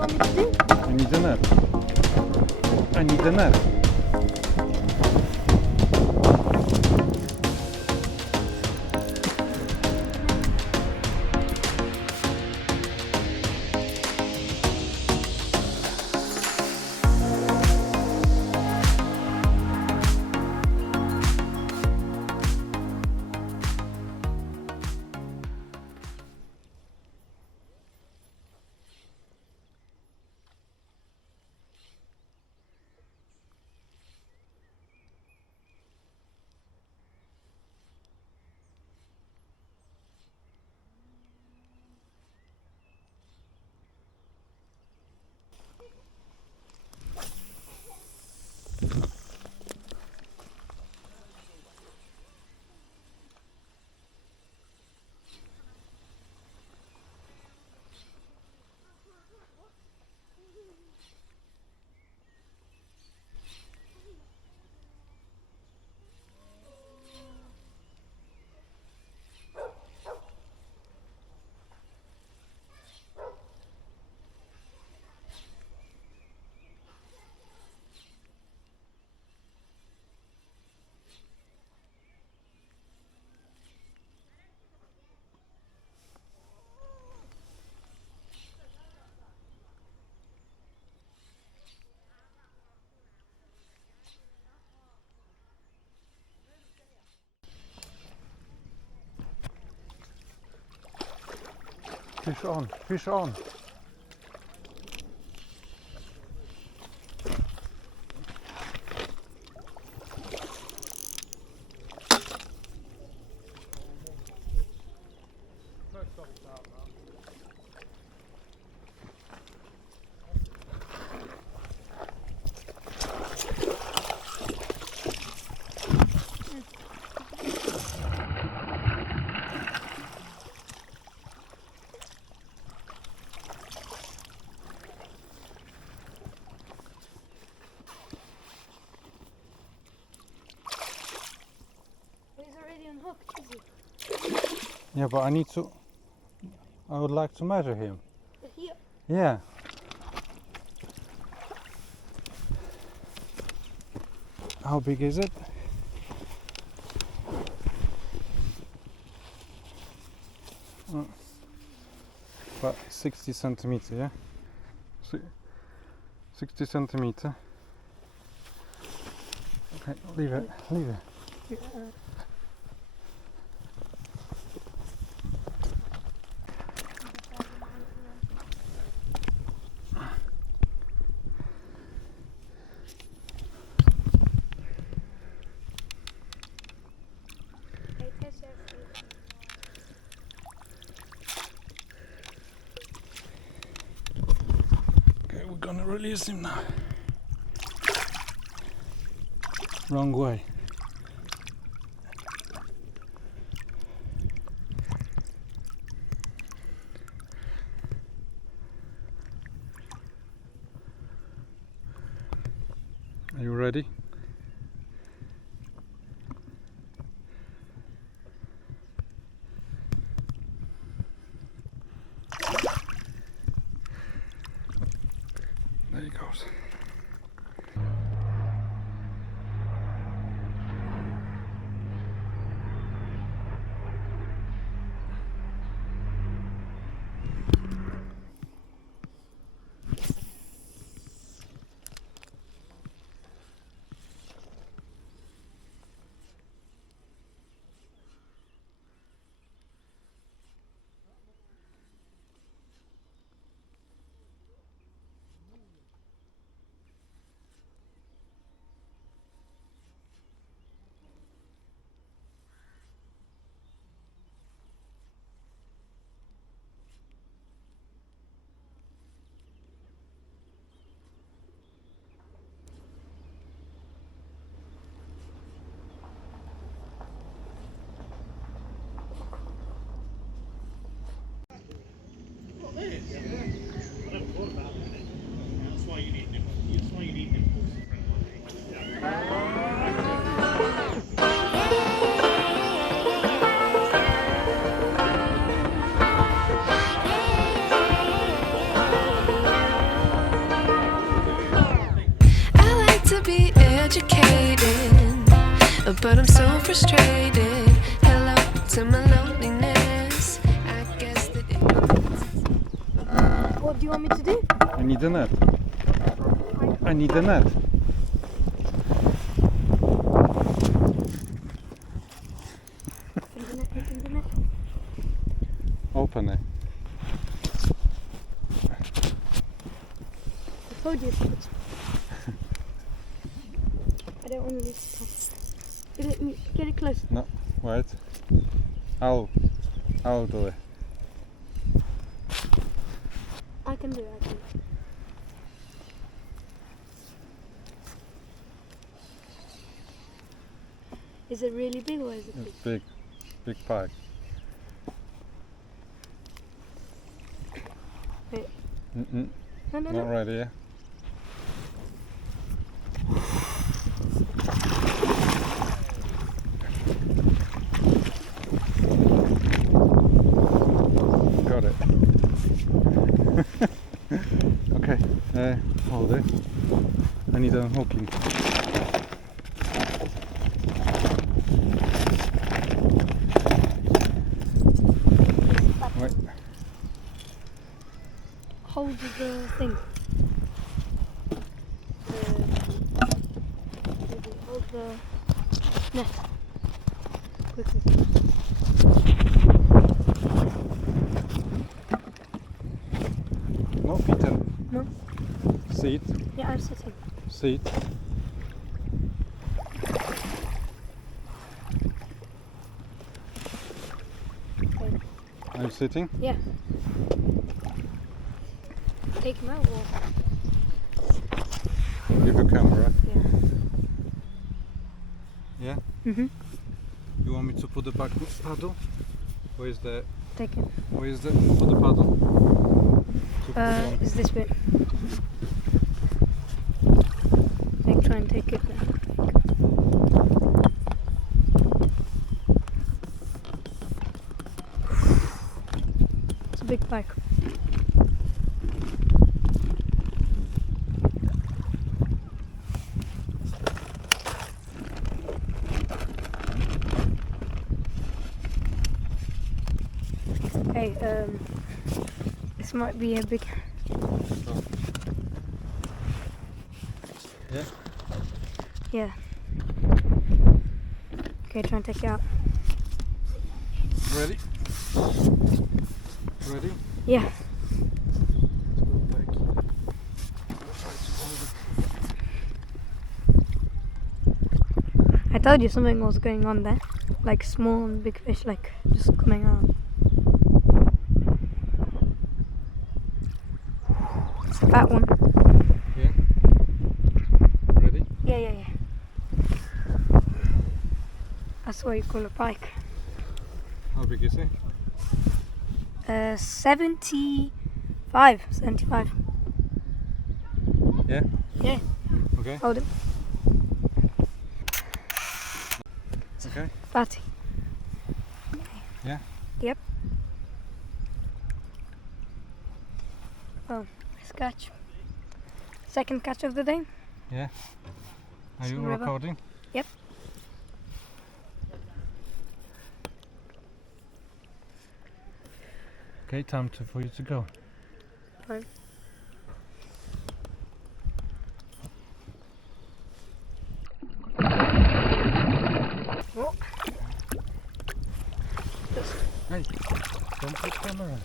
want me to do? I need a net. I need a net. Fish on, fish on. He's already unhooked, is he? Yeah, but I would like to measure him. Here. Yeah. How big is it? About 60 centimeter, yeah? 60 centimeter. Okay, leave it, leave it. Okay, we're gonna release him now. Wrong way. Are you ready? There he goes. do you want me to do? I need a net. I need a net. Open the net. Open it. I told you it's I don't want to lose the top. Get it close. No, wait. I'll do it. I can do it. Is it really big or is it It's big. Big pike. Wait. Mm-mm. No, no, Not no. ready, yeah? Got it. Okay, hold it. I need unhooking. Wait. Hold the thing. Hold the net. Quickly. No, Peter. No? Seat. Yeah, I'm sitting. Seat. Okay. Are you sitting? Yeah. Take him out or? Give the camera. Yeah. Yeah? Mm-hmm. You want me to put the back paddle? Where's the Take it. Where's the for the paddle? To put on. Is this bit? Like try and take it there. It's a big pike. Hey, this might be a big. Yeah? Yeah. Okay, try and take it out. Ready? Ready? Yeah. I told you something was going on there. Like small and big fish, like just coming out. It's a fat one. Yeah? Ready? Yeah, yeah, yeah. That's what you call a pike. How big is it? 75. 75. Yeah? Yeah. Okay. Hold him. Okay. Fatty. Yeah? Yep. Oh, nice catch. Second catch of the day. Yeah? Are you Some river. recording? Yep. Okay, time for you to go. Fine. Oh. Hey, don't put camera on.